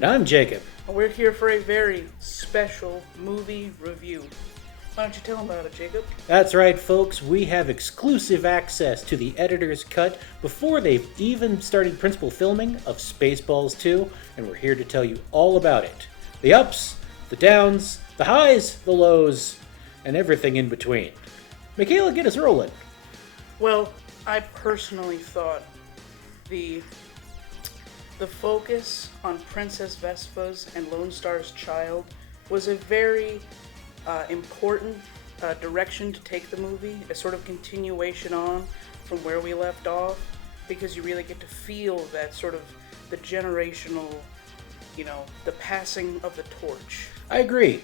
And I'm Jacob. And we're here for a very special movie review. Why don't you tell them about it, Jacob? That's right, folks. We have exclusive access to the editor's cut before they've even started principal filming of Spaceballs 2, and we're here to tell you all about it. The ups, the downs, the highs, the lows, and everything in between. Michaela, get us rolling. Well, I personally thought the focus on Princess Vespa's and Lone Star's child was a very important direction to take the movie, a sort of continuation on from where we left off, because you really get to feel that sort of the generational, the passing of the torch. I agree.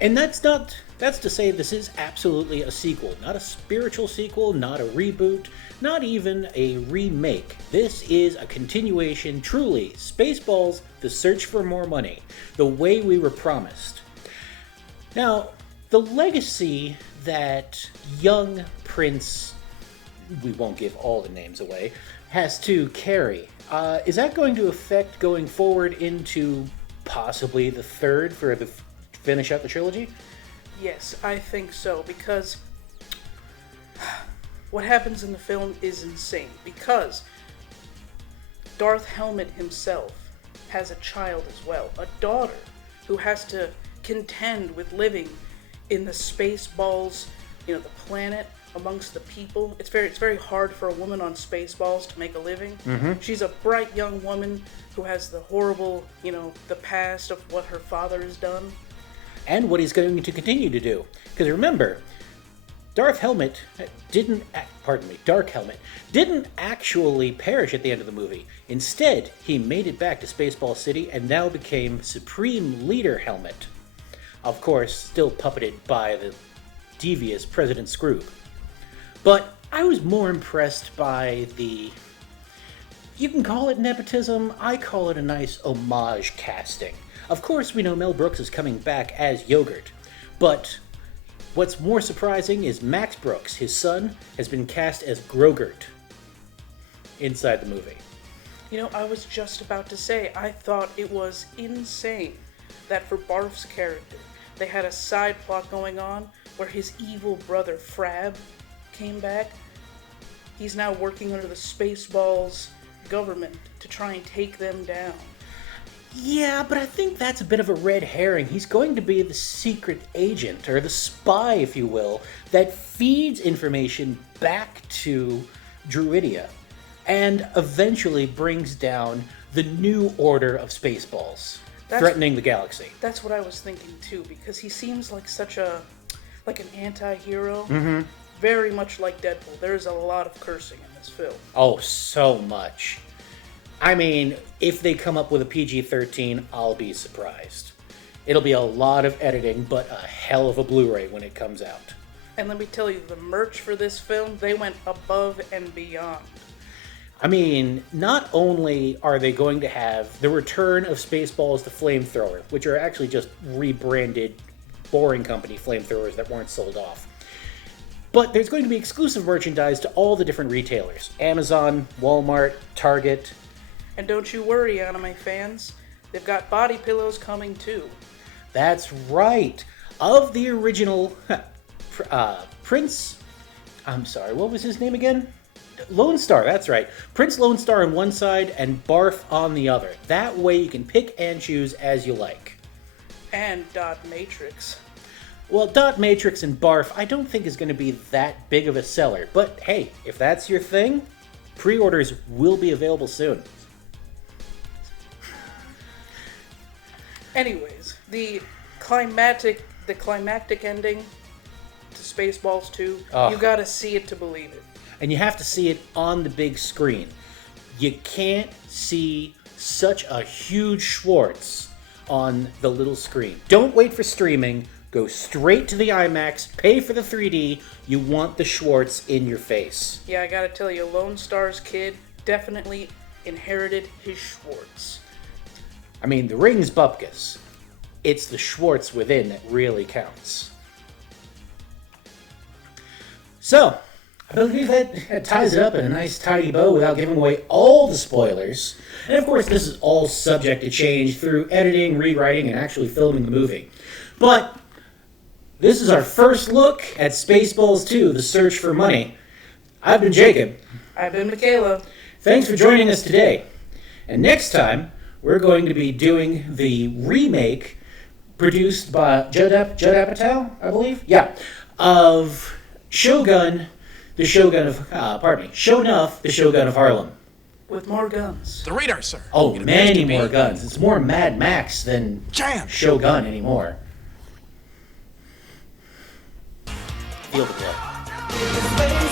And that's to say this is absolutely a sequel, not a spiritual sequel, not a reboot, not even a remake. This is a continuation, truly, Spaceballs, The Search for More Money, the way we were promised. Now, the legacy that young Prince, we won't give all the names away, has to carry, is that going to affect going forward into possibly the third for the finish out the trilogy? Yes, I think so, because what happens in the film is insane, because Darth Helmet himself has a child as well, a daughter who has to contend with living in the Spaceballs, the planet amongst the people. It's very hard for a woman on Spaceballs to make a living. Mm-hmm. She's a bright young woman who has the horrible, the past of what her father has done. And what he's going to continue to do. Because remember, Dark Helmet didn't actually perish at the end of the movie. Instead, he made it back to Spaceball City and now became Supreme Leader Helmet. Of course, still puppeted by the devious President Scrooge. But I was more impressed by you can call it nepotism, I call it a nice homage casting. Of course, we know Mel Brooks is coming back as Yogurt, but what's more surprising is Max Brooks, his son, has been cast as Grogurt inside the movie. I was just about to say, I thought it was insane that for Barf's character, they had a side plot going on where his evil brother Frab came back. He's now working under the Spaceballs government to try and take them down. Yeah, but I think that's a bit of a red herring. He's going to be the secret agent, or the spy, if you will, that feeds information back to Druidia and eventually brings down the new order of Spaceballs, threatening the galaxy. That's what I was thinking too, because he seems like an anti-hero. Mm-hmm. Very much like Deadpool. There's a lot of cursing in this film. Oh, so much. I mean, if they come up with a PG-13, I'll be surprised. It'll be a lot of editing, but a hell of a Blu-ray when it comes out. And let me tell you, the merch for this film, they went above and beyond. I mean, not only are they going to have the return of Spaceballs the Flamethrower, which are actually just rebranded Boring Company flamethrowers that weren't sold off, but there's going to be exclusive merchandise to all the different retailers. Amazon, Walmart, Target. And don't you worry, anime fans. They've got body pillows coming too. That's right. Of the original Prince... I'm sorry, what was his name again? Lone Star, that's right. Prince Lone Star on one side and Barf on the other. That way you can pick and choose as you like. And Dot Matrix. Well, Dot Matrix and Barf I don't think is going to be that big of a seller. But hey, if that's your thing, pre-orders will be available soon. Anyways, the climactic ending to Spaceballs 2, You gotta see it to believe it. And you have to see it on the big screen. You can't see such a huge Schwartz on the little screen. Don't wait for streaming. Go straight to the IMAX, pay for the 3D. You want the Schwartz in your face. Yeah, I gotta tell you, Lone Star's kid definitely inherited his Schwartz. I mean, the ring's bupkis. It's the Schwartz within that really counts. So, I believe that ties it up in a nice tidy bow without giving away all the spoilers. And of course, this is all subject to change through editing, rewriting, and actually filming the movie. But this is our first look at Spaceballs 2, The Search for Money. I've been Jacob. I've been Michaela. Thanks for joining us today. And next time, we're going to be doing the remake produced by Judd Apatow, I believe? Yeah. Of Shogun, the Shogun of, Shonuff, the Shogun of Harlem. With more guns. The radar, sir. Oh, Get a many MadTV. more guns. It's more Mad Max than Jam. Shogun anymore. Feel the blood.